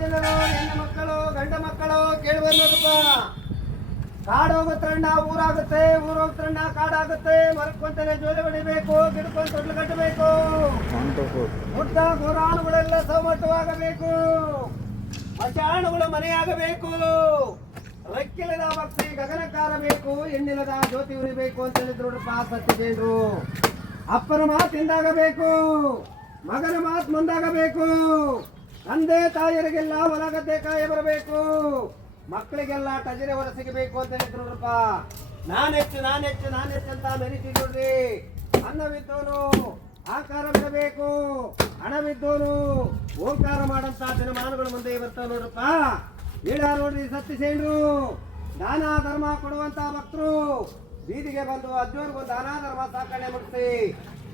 ಜನರು ಹೆಣ್ಣು ಮಕ್ಕಳು ಗಂಡ ಮಕ್ಕಳು ಕೇಳಿ ಬಂದಪ್ಪ. ಕಾಡೋಗುತ್ತಣ್ಣ ಊರಾಗುತ್ತೆ, ಊರೋಗ್ತಣ್ಣ ಕಾಡಾಗುತ್ತೆ. ಮಲ್ಕೊಂತಾನೆ ಜೋಲಿ ಹೊಡಿಬೇಕು, ಗಿಡಕೊಂಡು ತೊಟ್ಲು ಕಟ್ಟಬೇಕು. ಮುಟ್ಟ ಗೋರಾಣುಗಳೆಲ್ಲ ಸೌಮಟ್ಟವಾಗಬೇಕು, ಮಶಾಣುಗಳು ಮನೆಯಾಗಬೇಕು. ರೆಕ್ಕಿಲ್ಲದ ಭಕ್ತಿ ಗಗನಕ್ಕಾರಬೇಕು, ಹೆಣ್ಣಿಲ್ಲದ ಜ್ಯೋತಿ ಉರಿಬೇಕು ಅಂತ ಹೇಳಿದ್ರು ನೋಡ್ರಪ್ಪ ಸತ್ಯದೇವ್ರು. ಅಪ್ಪನ ಮಾತಿಂದಾಗಬೇಕು, ಮಗನ ಮಾತು ಮುಂದಾಗಬೇಕು. ತಂದೆ ತಾಯಿಯರಿಗೆಲ್ಲ ಹೊಲ ಗದ್ದೆ ಕಾಯ ಬರಬೇಕು, ಮಕ್ಕಳಿಗೆಲ್ಲ ಟಜರೆ ಹೊರ ಸಿಗಬೇಕು ಅಂತ ಹೇಳಿದ್ರು ನೋಡ್ರಪ್ಪ. ನಾನೆಚ್ಚು ಅಂತ ಮೆರಿತೀವಿ ನೋಡ್ರಿ. ಅನ್ನವಿದ್ದವನು ಆಕಾರ ಬಿಡಬೇಕು, ಹಣವಿದ್ದವನು ಓಂಕಾರ ಮಾಡಂತ ಜನಮಾನಗಳು ಮುಂದೆ ಬರ್ತಾವ ನೋಡ್ರಪ್ಪ. ಹೇಳ ನೋಡ್ರಿ ಸತ್ಯಸೇನರು. ದಾನ ಧರ್ಮ ಕೊಡುವಂತ ಭಕ್ತರು ಬೀದಿಗೆ ಬಂದು ಅಜ್ಜೋರ್ಗೊಂದು ದಾನ ಧರ್ಮ ಸಾಕಣೆ ಮುಗಿಸಿ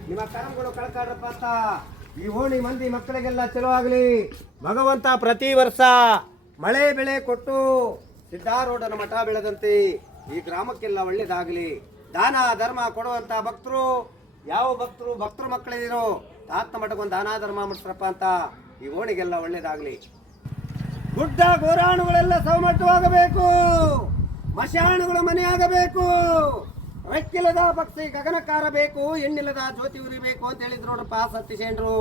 ನಿಮ್ಮ ಕರ್ಮಗಳು ಕಳ್ಕಾಡ್ರಪ್ಪ ಅಂತ ಈ ಓಣಿ ಮಂದಿ ಮಕ್ಕಳಿಗೆಲ್ಲ ಚಲೋ ಆಗಲಿ. ಭಗವಂತ ಪ್ರತಿ ವರ್ಷ ಮಳೆ ಬೆಳೆ ಕೊಟ್ಟು ಸಿದ್ಧಾರೂಢನ ಮಠ ಬೆಳೆದಂತೆ ಈ ಗ್ರಾಮಕ್ಕೆಲ್ಲ ಒಳ್ಳೇದಾಗಲಿ. ದಾನ ಧರ್ಮ ಕೊಡುವಂತ ಭಕ್ತರು ಯಾವ ಭಕ್ತರು ಮಕ್ಕಳಿರೋ ತಾತ ಮಠಕ್ಕೊಂದು ದಾನ ಧರ್ಮ ಮಾಡಿಸ್ರಪ್ಪ ಅಂತ ಈ ಓಣಿಗೆಲ್ಲ ಒಳ್ಳೇದಾಗಲಿ. ಗುಡ್ಡ ಗೋರಾಣುಗಳೆಲ್ಲ ಸೌಮಟ್ಟವಾಗಬೇಕು, ಮಶಾಣುಗಳು ಮನೆಯಾಗಬೇಕು. ರೆಕ್ಕಿಲ್ಲದ ಪಕ್ಷಿ ಗಗನಕ್ಕಾರಬೇಕು, ಹೆಣ್ಣಿಲ್ಲದ ಜ್ಯೋತಿ ಉರಿಬೇಕು ಅಂತ ಹೇಳಿದ್ರು ನೋಡಪ್ಪ ಸತ್ಯಸೇನರು.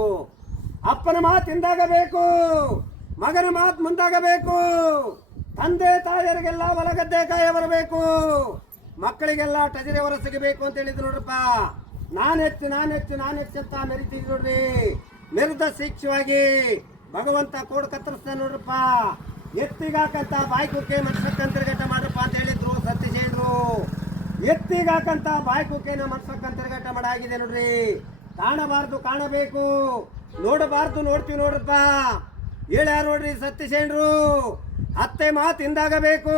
ಅಪ್ಪನ ಮಾತಿಂದಾಗಬೇಕು, ಮಗನ ಮಾತು ಮುಂದಾಗಬೇಕು. ತಂದೆ ತಾಯಿಯರಿಗೆಲ್ಲ ಹೊಲಗದ್ದೆ ಕಾಯ ಬರಬೇಕು, ಮಕ್ಕಳಿಗೆಲ್ಲ ಟಜರೆ ಹೊರ ಸಿಗಬೇಕು ಅಂತ ಹೇಳಿದ್ರು ನೋಡ್ರಪ್ಪ. ನಾನೆಚ್ಚು ಅಂತ ಮೆರಿತೀವಿ ನೋಡ್ರಿ. ಮೆರೆದ ಶಿಕ್ಷವಾಗಿ ಭಗವಂತ ಕೋಡ್ ಕತ್ತರಿಸ್ತಾನೆ ನೋಡ್ರಪ್ಪ. ಎತ್ತಿಗಾಕಂತ ಬಾಯ್ಕುಕ್ಕೆ ಮನ್ಸಕ್ಕಂತಿರ್ಗಟ್ಟ ಮಾಡ್ರಪ್ಪ ಅಂತ ಹೇಳಿದ್ರು ಸತ್ಯಸೇನರು. ಎತ್ತಿಗಾಕಂತ ಬಾಯ್ಕುಕ್ಕೆನ ಮನ್ಸಕ್ಕಂತಿರ್ಗಟ್ಟ ಮಾಡಾಗಿದೆ ನೋಡ್ರಿ. ಕಾಣಬಾರ್ದು ಕಾಣಬೇಕು, ನೋಡಬಾರ್ದು ನೋಡ್ತೀವಿ ನೋಡ್ರಪ್ಪ. ಹೇಳ್ಯಾರ ನೋಡ್ರಿ ಸತ್ಯಸೇನರು. ಅತ್ತೆ ಮಾತಿಂದಾಗಬೇಕು,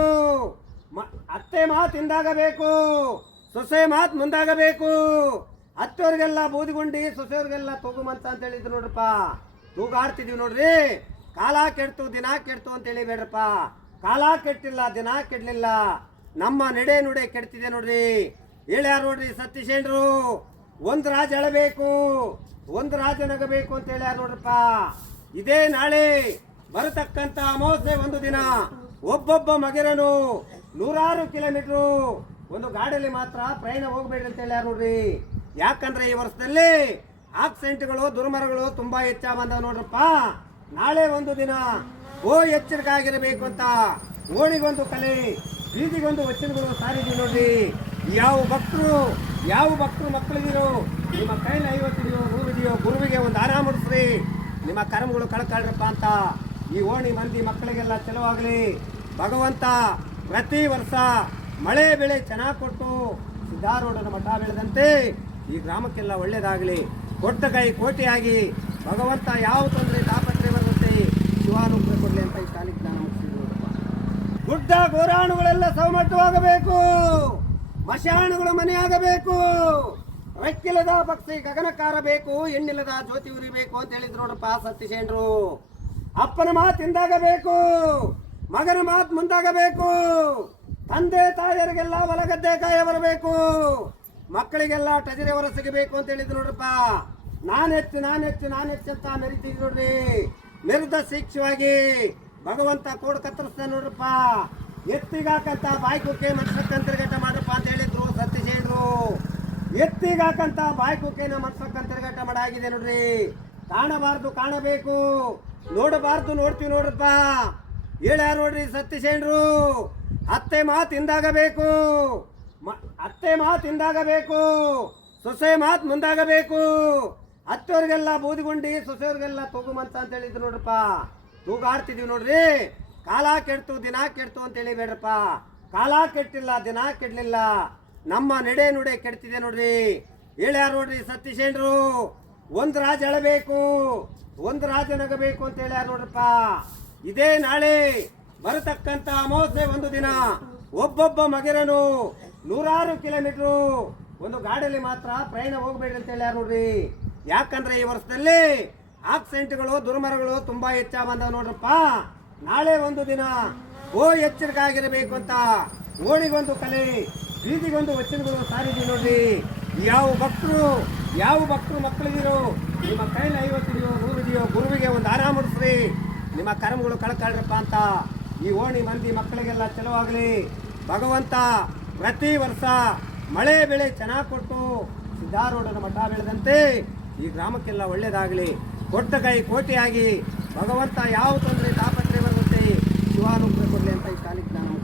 ಸೊಸೆ ಮಾತು ಮುಂದಾಗಬೇಕು. ಅತ್ತವ್ರಿಗೆಲ್ಲ ಬೂದಿಗುಂಡಿ, ಸೊಸೆಯವ್ರಿಗೆಲ್ಲ ತೂಗುಮಂತ ಅಂತ ಹೇಳಿದ್ರು ನೋಡ್ರಪ್ಪ. ತೂಗಾಡ್ತಿದೀವಿ ನೋಡ್ರಿ. ಕಾಲ ಕೆಡ್ತು ದಿನ ಕೆಡ್ತು ಅಂತ ಹೇಳಿಬೇಡ್ರಪ್ಪ. ಕಾಲ ಕೆಟ್ಟಿಲ್ಲ, ದಿನ ಕೆಡ್ಲಿಲ್ಲ, ನಮ್ಮ ನಡೆ ನುಡೆ ಕೆಡ್ತಿದೆ ನೋಡ್ರಿ. ಹೇಳ್ಯಾರ ನೋಡ್ರಿ ಸತ್ಯಸೇನರು. ಒಂದ್ ರಾಜ ಎಳಬೇಕು, ಒಂದ್ ರಾಜ ನಗಬೇಕು ಅಂತ ಹೇಳ್ಯಾರ ನೋಡ್ರಪ್ಪ. ಇದೇ ನಾಳೆ ಬರತಕ್ಕಂತ ಅಮಾವಾಸ್ಯೆ ಒಂದು ದಿನ ಒಬ್ಬೊಬ್ಬ ಮಗಿರನು 100 ಕಿಲೋಮೀಟರ್ ಒಂದು ಗಾಡಿಯಲ್ಲಿ ಮಾತ್ರ ಪ್ರಯಾಣ ಹೋಗ್ಬೇಡ್ರಿ ಅಂತ ಹೇಳ್ಯಾರ ನೋಡ್ರಿ. ಯಾಕಂದ್ರೆ ಈ ವರ್ಷದಲ್ಲಿ ಆಕ್ಸಿಡೆಂಟ್ಗಳು ದುರ್ಮರಗಳು ತುಂಬಾ ಹೆಚ್ಚಾಗಿ ಬಂದವ ನೋಡ್ರಪ್ಪ. ನಾಳೆ ಒಂದು ದಿನ ಎಚ್ಚರಿಕೆ ಆಗಿರಬೇಕು ಅಂತ ಓಣಿಗೊಂದು ಕಲೆ, ಬೀದಿಗೊಂದು ವಚನಗಳು ಸಾರಿದೀವಿ ನೋಡ್ರಿ. ಯಾವ ಭಕ್ತರು ಮಕ್ಕಳಿದೀರೋ ನಿಮ್ಮ ಕೈಲಿ 50 ಇದೆಯೋ 100 ಇದೆಯೋ ಗುರುವಿಗೆ ಒಂದು ಆರಾಮ ಮುಡಿಸ್ರಿ, ನಿಮ್ಮ ಕರ್ಮಗಳು ಕಳ್ಕಾಳ್ರಪ್ಪ ಅಂತ ಈ ಓಣಿ ಮಂದಿ ಮಕ್ಕಳಿಗೆಲ್ಲ ಚಲೋ ಆಗಲಿ. ಭಗವಂತ ಪ್ರತಿ ವರ್ಷ ಮಳೆ ಬೆಳೆ ಚೆನ್ನಾಗಿ ಕೊಟ್ಟು ಸಿದ್ಧಾರೂಢನ ಮಠ ಬೆಳೆದಂತೆ ಈ ಗ್ರಾಮಕ್ಕೆಲ್ಲ ಒಳ್ಳೇದಾಗಲಿ. ಕೊಟ್ಟ ಕೈ ಕೋಟಿಯಾಗಿ ಭಗವಂತ ಯಾವ ತೊಂದರೆ ತಾಪತ್ರೆ ಬರುತ್ತೆ ಶಿವಾನುಗ್ರಹ ಕೊಡಲಿ ಅಂತ ಈ ಕಾಲಿಗೆ ಜ್ಞಾನ ಮುಗಿಸಿದ್ರು. ಗುಡ್ಡ ಗೋರಾಣುಗಳೆಲ್ಲ ಸೌಮಟ್ಟವಾಗಬೇಕು, ಮಶಾಣುಗಳು ಮನೆಯಾಗಬೇಕು. ರೆಕ್ಕಿಲ್ಲದ ಪಕ್ಷಿ ಗಗನಕ್ಕಾರಬೇಕು, ಹೆಣ್ಣಿಲ್ಲದ ಜ್ಯೋತಿ ಉರಿಬೇಕು ಅಂತ ಹೇಳಿದ್ರು ನೋಡಪ್ಪ ಸತ್ಯಸೇನರು. ಅಪ್ಪನ ಮಾತಿಂದಾಗಬೇಕು, ಮಗನ ಮಾತು ಮುಂದಾಗಬೇಕು. ತಂದೆ ತಾಯಿಯರಿಗೆಲ್ಲ ಹೊಲಗದ್ದೆ ಕಾಯ ಬರಬೇಕು, ಮಕ್ಕಳಿಗೆಲ್ಲ ಟಜರೆ ಹೊರ ಸಿಗಬೇಕು ಅಂತ ಹೇಳಿದ್ರು ನೋಡ್ರಪ್ಪ. ನಾನೆಚ್ಚು ಅಂತ ಮೆರಿತೀವಿ ನೋಡ್ರಿ. ಮೆರೆದ ಶಿಕ್ಷವಾಗಿ ಭಗವಂತ ಕೋಡ್ ಕತ್ತರಿಸ್ತಾನೆ ನೋಡ್ರಪ್ಪ. ಎತ್ತಿಗಾಕಂತ ಬಾಯ್ಕುಕ್ಕೆ ಮನ್ಸಕ್ಕಂತಿರ್ಗಟ್ಟ ಮಾಡ್ರಪ್ಪ ಅಂತ ಹೇಳಿದ್ರು ಸತ್ಯಸೇನರು. ಎತ್ತಿಗಾಕಂತ ಬಾಯ್ಕುಕ್ಕೆನ ಮನ್ಸಕ್ಕಂತಿರ್ಗಟ್ಟ ಮಾಡಾಗಿದೆ ನೋಡ್ರಿ. ಕಾಣಬಾರ್ದು ಕಾಣಬೇಕು, ನೋಡಬಾರ್ದು ನೋಡ್ತೀವಿ ನೋಡ್ರಪ್ಪ. ಹೇಳ್ಯಾರ ನೋಡ್ರಿ ಸತ್ಯಸೇನರು. ಅತ್ತೆ ಮಾತಿಂದಾಗಬೇಕು, ಸೊಸೆ ಮಾತು ಮುಂದಾಗಬೇಕು. ಅತ್ತವ್ರಿಗೆಲ್ಲ ಬೂದಿಗುಂಡಿ, ಸೊಸೆಯವ್ರಿಗೆಲ್ಲ ತೂಗುಮಂತ ಅಂತ ಹೇಳಿದ್ರು ನೋಡ್ರಪ್ಪ. ತೂಗಾಡ್ತಿದೀವಿ ನೋಡ್ರಿ. ಕಾಲ ಕೆಡ್ತು ದಿನ ಕೆಡ್ತು ಅಂತ ಹೇಳಿಬೇಡ್ರಪ್ಪ. ಕಾಲ ಕೆಟ್ಟಿಲ್ಲ, ದಿನ ಕೆಡ್ಲಿಲ್ಲ, ನಮ್ಮ ನಡೆ ನುಡೆ ಕೆಡ್ತಿದೆ ನೋಡ್ರಿ. ಹೇಳ್ಯಾರ ನೋಡ್ರಿ ಸತ್ಯಸೇನರು. ಒಂದ್ ರಾಜ ಎಳಬೇಕು, ಒಂದ್ ರಾಜ ನಗಬೇಕು ಅಂತ ಹೇಳ್ಯಾರ ನೋಡ್ರಪ್ಪ. ಇದೇ ನಾಳೆ ಬರತಕ್ಕಂತ ಅಮಾವಾಸ್ಯೆ ಒಂದು ದಿನ ಒಬ್ಬೊಬ್ಬ ಮಗಿರನು 100 ಕಿಲೋಮೀಟರ್ ಒಂದು ಗಾಡಿಯಲ್ಲಿ ಮಾತ್ರ ಪ್ರಯಾಣ ಹೋಗ್ಬೇಡ್ರಿ ಅಂತ ಹೇಳ್ಯಾರ ನೋಡ್ರಿ. ಯಾಕಂದ್ರೆ ಈ ವರ್ಷದಲ್ಲಿ ಆಕ್ಸಿಡೆಂಟ್ಗಳು ದುರ್ಮರಗಳು ತುಂಬಾ ಹೆಚ್ಚಾಗಿ ಬಂದವ ನೋಡ್ರಪ್ಪ. ನಾಳೆ ಒಂದು ದಿನ ಎಚ್ಚರಿಕೆ ಆಗಿರಬೇಕು ಅಂತ ಓಣಿಗೊಂದು ಕಲೆ, ಬೀದಿಗೊಂದು ವಚನಗಳು ಸಾರಿದೀವಿ ನೋಡ್ರಿ. ಯಾವ ಭಕ್ತರು ಮಕ್ಕಳಿದೀರೋ ನಿಮ್ಮ ಕೈಲಿ 50 ಇದೆಯೋ 100 ಇದೆಯೋ ಗುರುವಿಗೆ ಒಂದು ಆರಾಮ ಮುಡಿಸ್ರಿ, ನಿಮ್ಮ ಕರ್ಮಗಳು ಕಳ್ಕೊಳ್ರಪ್ಪ ಅಂತ ಈ ಓಣಿ ಮಂದಿ ಮಕ್ಕಳಿಗೆಲ್ಲ ಚಲೋವಾಗಲಿ. ಭಗವಂತ ಪ್ರತಿ ವರ್ಷ ಮಳೆ ಬೆಳೆ ಚೆನ್ನಾಗಿ ಕೊಟ್ಟು ಸಿದ್ಧಾರೂಢನ ಮಠ ಬೆಳೆದಂತೆ ಈ ಗ್ರಾಮಕ್ಕೆಲ್ಲ ಒಳ್ಳೆಯದಾಗಲಿ. ಕೊಟ್ಟ ಕೈ ಕೋಟಿಯಾಗಿ ಭಗವಂತ ಯಾವ ತೊಂದರೆ ತಾಪತ್ರೆ ಬರುವಂತೆ ಶಿವಾನುಗ್ರಹ ಕೊಡಲಿ ಅಂತ ಈ ಕಾಲಿಗೆ ನಾನು